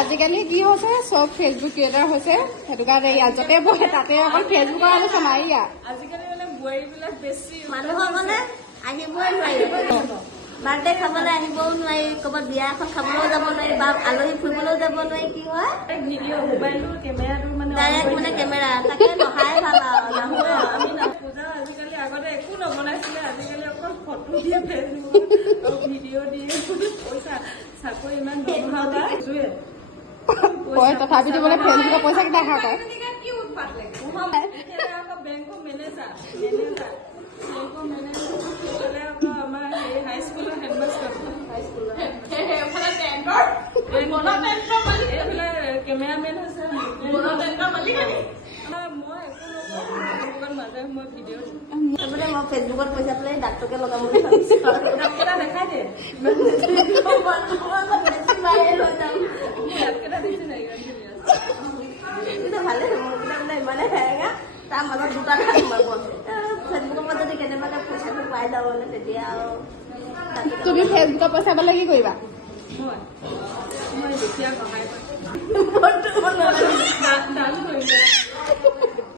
আজিকালি কি হৈছে চব ফেচবুক ক্ৰিয়েটাৰ হৈছে সেইটো কাৰণে ইয়াত য'তে বহে তাতে অকল ফেচবুকৰ আলোচনা ইয়াত আজিকালি মানে বোৱাৰীবিলাক বেছি মানুহৰ মানে আহিবই নোৱাৰি বাৰ্থডে খাবলৈ আহিবও নোৱাৰি ক'ৰবাত বিয়া এখন খাবলৈও যাব নোৱাৰি বা আলহী ফুৰিবলৈও যাব নোৱাৰি কি হয় ভিডিঅ' মোবাইলৰ কেমেৰাটো মানে ডাইৰেক্ট মানে কেমেৰা তাকে নহাই ভাল আৰু নাহোৱে আমি নাপূজা আজিকালি আগতে একো নবনাইছিলে আজিকালি অকল ফটো দিয়ে ফেচবুকত ভিডিঅ' দিয়ে পইচা চাকৰি ইমান দৰমহা কয় তথাপিতো বোলে ফেচবুকৰ পইচা কেইটা খা কয় কি উৎপাত লাগে আকৌ বেংকৰ মেনেজাৰ আকৌ আমাৰ হাইস্কুলৰ হেডমাষ্টাৰ এইফালে কেমেৰামেন হৈছে মই একো নকৰোঁ মাজে মই ভিডিঅ' তাৰমানে মই ফেচবুকত পইচা পেলাই ডাক্তৰকে লগাম বুলি ভাবিছোঁ কেইটা দেখাই দিয়ে কেইটা দিছে নাই ভালে মোৰ মানে ইমানে হেৰেঙা তাৰ মাজত দুটা ঠাই সোমাব ফেচবুকৰ পৰা যদি কেনেবাকে পইচাটো পাই যাওঁ মানে তেতিয়া আৰু তুমি ফেচবুকৰ পইচা পালে কি কৰিবা মই যেতিয়া সহায় কৰিম ডান্স কৰিম